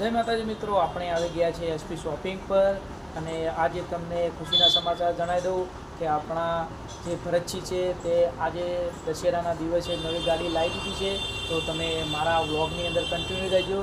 જય માતાજી મિત્રો, આપણે આવી ગયા છે એસપી શોપિંગ પર અને આજે તમને ખુશીના સમાચાર જણાવી દઉં કે આપણા જે ભરતજી છે તે આજે દશેરાના દિવસે નવી ગાડી લાવી દીધી છે. તો તમે મારા વ્લોગની અંદર કન્ટિન્યુ રહેજો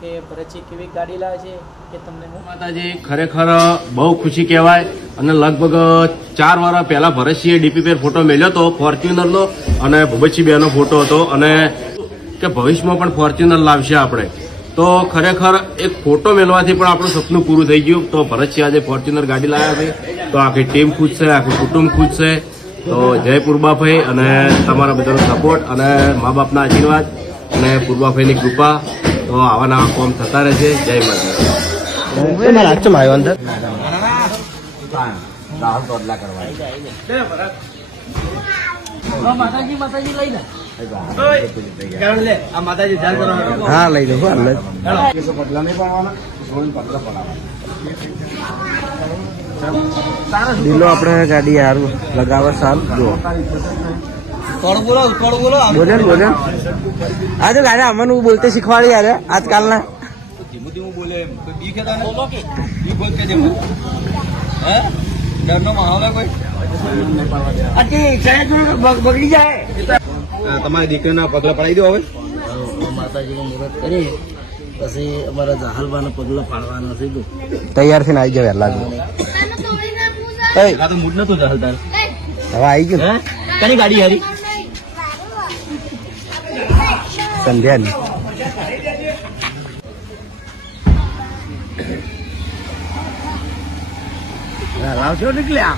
કે ભરતજી કેવી ગાડી લાવે છે એ તમને હું માતાજી ખરેખર બહુ ખુશી કહેવાય. અને લગભગ 4 વર્ષ પહેલા ભરતજીએ ડીપી પર ફોટો મેળ્યો હતો ફોર્ચ્યુનરનો અને ભૂપતજી બેનો ફોટો હતો અને કે ભવિષ્યમાં પણ ફોર્ચ્યુનર લાવશે આપણે. તો ખરેખર એક ફોટો મેળવાથી પણ આપણું સપનું પૂરું થઈ ગયું. તો ભરતજી આજે ફોર્ચ્યુનર ગાડી લાવ્યા છે તો આખી ટીમ ખુશ છે, આખું કુટુંબ ખુશ છે. તો જય પૂર્બાભાઈ અને તમારા બધાનો સપોર્ટ અને મા બાપના આશીર્વાદ અને પૂર્બાભાઈની કૃપા. તો આવા નવા કોમ થતા રહેશે. જય માતા. અંદર માતાજી લઈ લે. હા લઈ દઉં દિલો આપણે ગાડી સારું લગાવે સારું જુઓ બોલે આજે ગાડી અમને બોલતે શીખવાડી યાર આજકાલના ધીમું ધીમું બોલે એમ કોઈ બી ખેતા બી બોલ કે જેમ ડરનો માહોલ કોઈ બગડી જાય. તમારી દીકરીના પગલા પડાવી દો હવે. માતાજીનું મુહૂર્ત કરી પછી અમારા જહાલબાના પગલા પાડવાના છે. તૈયાર થઈને આવી જાય વહેલા તો મૂડ નતું જહાલ તાર હવે આવી ગયું. કની ગાડી હારી સંધ્યાની લાવશો નીકળ્યા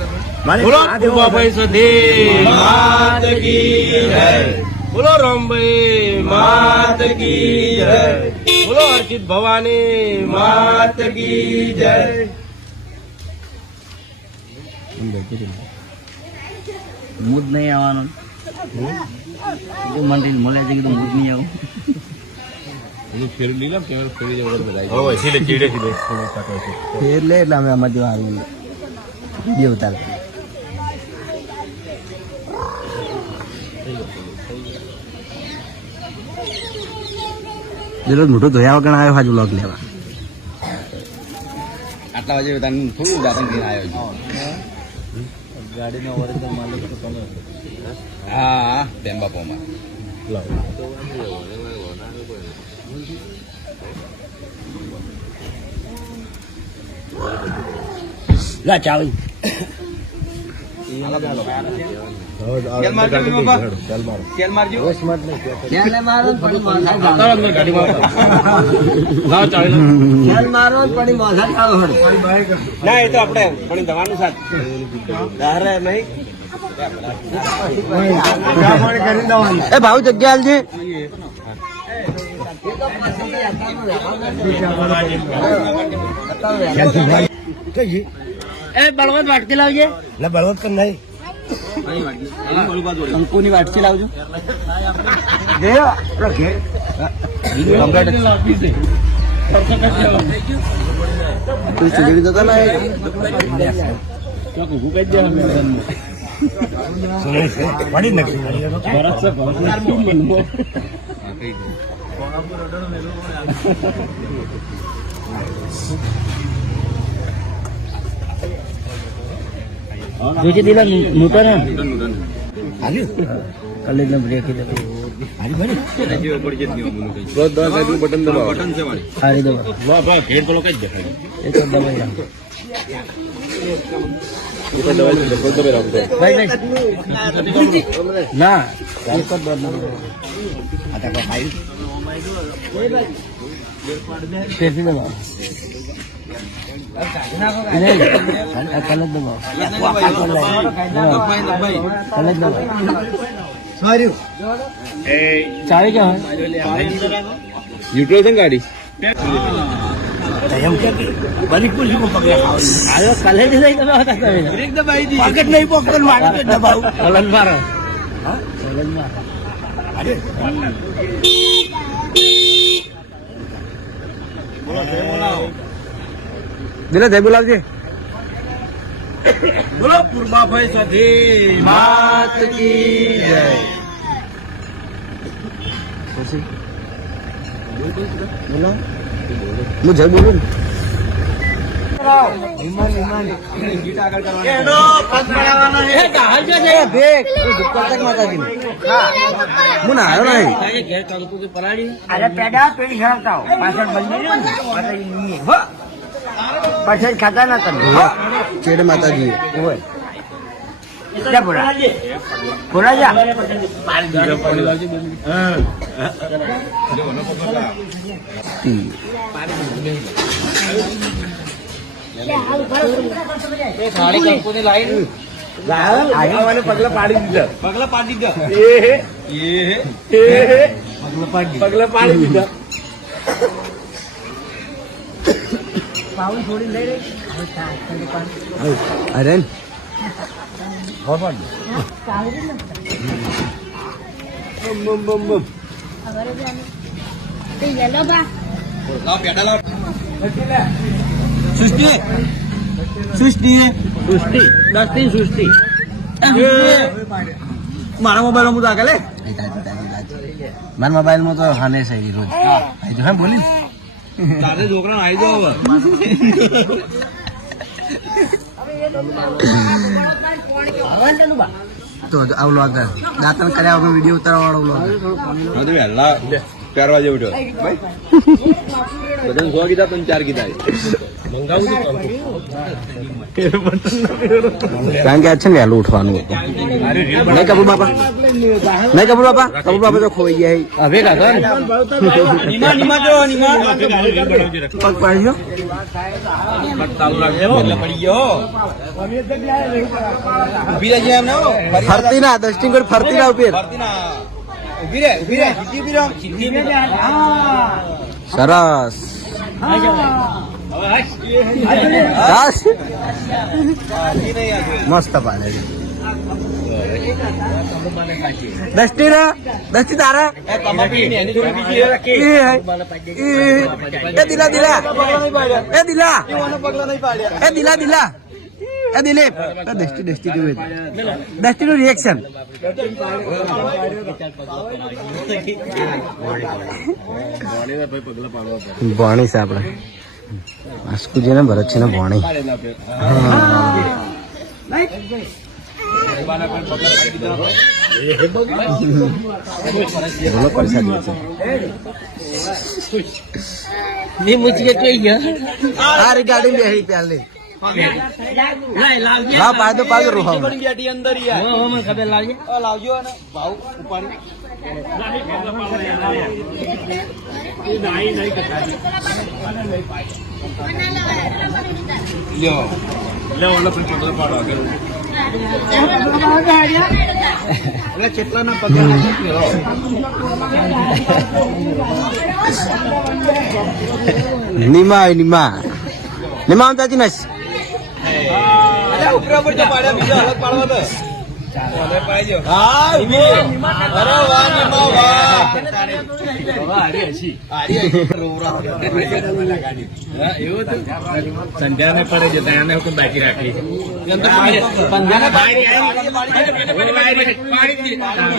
ભાઈ સુધી માત કી જય. બોલો રામભાઈ માત કી જય. બોલો અર્ચિત ભવાની માત કી જય. મૂડ નહીં આવવાનું મંડી મળ્યા છે કીધું મૂડ નહીં આવું. ફેર લે એટલે અમે અમારે જેવા સારું વિડીયો ઉતારતા. જેલો મોટો ધોયા વગર આવ્યો હાજુ લોક લેવા. આટલા વાગે તને થોડું દાતન કરીને આવ્યો ગાડીનો ઓરિજિનલ માલિક તો તમે. હા તેમ બાપોમાં લા ચાવી ના એ તો આપણે પણ દવાનું સાથ નહીં. એ ભાવ જગ્યા હાલ છે. એ બળવંત વાટકી લાવજે. બળવત કર નહીં અંકુની વાટકી લાવજો. તું ચીડી જતો ને પડી નથી. જોજે દિલા નૂતન કલેજ ને બ્રેક બટન છે મારી હારી દો ભેડ પેલો કઈ દેખાય એ તો દબાઈ નાખ. ભાઈ ના એક જ દર ફેરથી દબાવો. કલજ દબાવો. કલજ દબાવો. ચાવી ક્યાં હોય? ન્યુટ્રલ છે ગાડી. એમ કે બધી ખુશી પગલા કલેજ નહીં દબાવતા પગટ નહીં પકડ માટે દબાવું કલજ મારો કલજ મારો. દિલે જય બોલાવજે. બોલો પૂર્વાભાઈ સુધી માત કી જય. બોલો હું જઈ બોલું હું નાયો નહીં અરે પેડા પેલી ખરાબતા પાછળ બંધ પાછળ ખાતા ના તમે ચેડ માતાજી જા બોલા બોલા જા પગલા પાડી દીધા અરે સૃષ્ટિ મારા મોબાઈલ માં આગળ મારા મોબાઈલ માં તો હાને છે રોજ હે બોલી તારે છોકરા આવી જાવ તો આવું લોગ દાંતણ કર્યા વગર વિડીયો ઉતારવા વાળો લોગ વહેલા પહેરવા જેવું બધા 100 કીધા 3-4 કીધા કારણ કે આ છે ને વહેલું ઉઠવાનું હતું નહીં કબૂલ બાપા કબૂલ બાપા તો ખોઈ ગયા હવે કાકા પગ પાડ્યો ફરતી ના દસ્ટિંગ ફરતી ના ઉપર સરસ મસ્ત પાડે દસ્તી તારા દિલીપ દસ્તી નું રિએક્શન ભણી છે આપડે આસ્કુજી ને ભરત છે ને ભણી બોલો પૈસા દે છે આ ગાડી બેહી પહેલે હા પાડો રોહા અંદર ખબર લાવજો અને ભાવ ઉપાડી ચેટલાના પગાર નિમા તાજી નસ ઉપરા પર પાડ્યા બીજા અલગ પાડવા સંધ્યા પડે છે ત્યાં હુકમ બાકી રાખી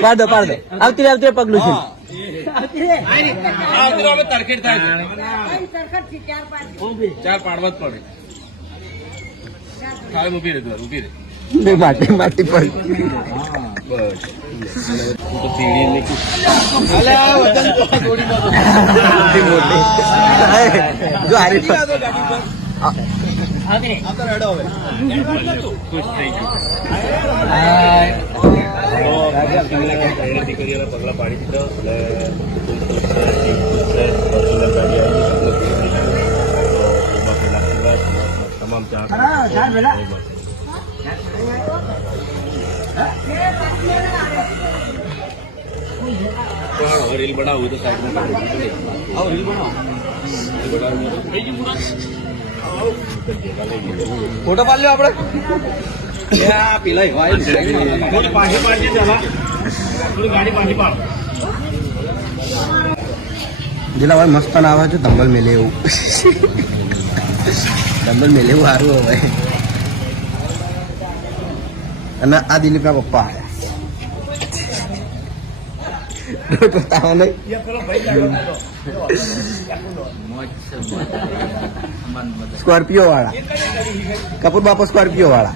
પાડો આવતી પગલું છે તરખેડ થાય ચાર પાડવા જ પડે ખાલી ઉભી રહે માટી પર જો હારી પગલા પાડી દીધો તમામ રીલ બનાવું તો સાઈડમાં રીલ બનાવો ફોટો પાડ લ્યો આપડે પેલા જેલા ભાઈ મસ્ત ના આવે છે દંબલ મેલે એવું સારું હવે અને આ દિલીપના પપ્પા આવ્યા નહીં સ્કોર્પિયો વાળા કપૂર બાપા સ્કોર્પિયો વાળા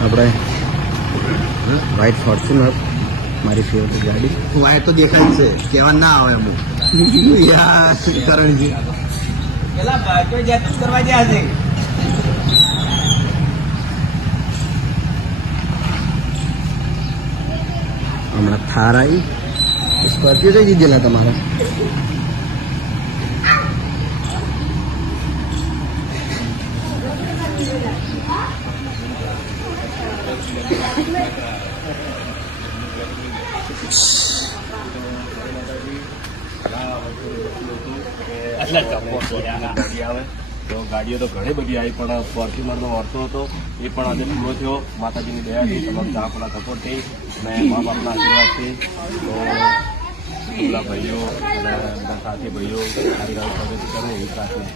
આપણે વ્હાઈટ ફોર્ચ્યુનર મારી ફેવરેટ ગાડી વ્હાઈટ તો દેખાય છે કહેવા ના આવે અમુક યાર કરણજી હમણાં થાર આવી સ્કોર્પિયો કઈ દીધેલા તમારા તો ગાડીઓ તો ઘણી બધી આવી પણ ફોર્ચ્યુનરનો વર્તો હતો એ પણ આજે પૂરો થયો માતાજીની દયાથી તમામ આપણા સપોર્ટથી અને મા બાપના આશીર્વાદથી તો પેલા ભાઈઓ અને બધા સાથી ભાઈઓ સારી પ્રગતિ કરે એવી પ્રાર્થના.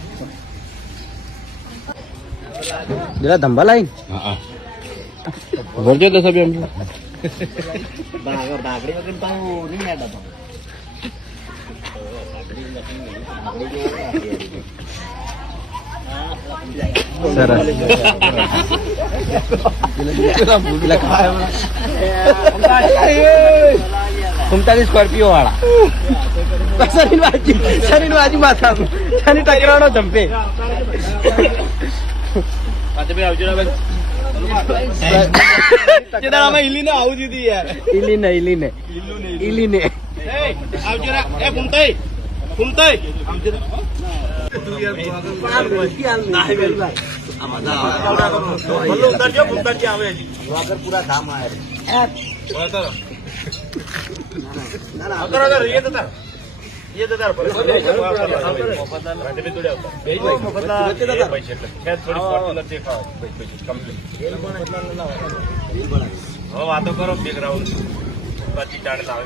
જરા ધંબા લાઈન ભરજો તો સભ્ય ઘૂમતાની સ્કોર્પિયો વાળા શરીર બાજુ માથા શરીર ટકરાનો જંપે ઈલીને આવું દીધી યાર ઈલીને પૂરા ધામ વાતો કરો બેકગ્રાઉન્ડ પછી ચાલે લાવે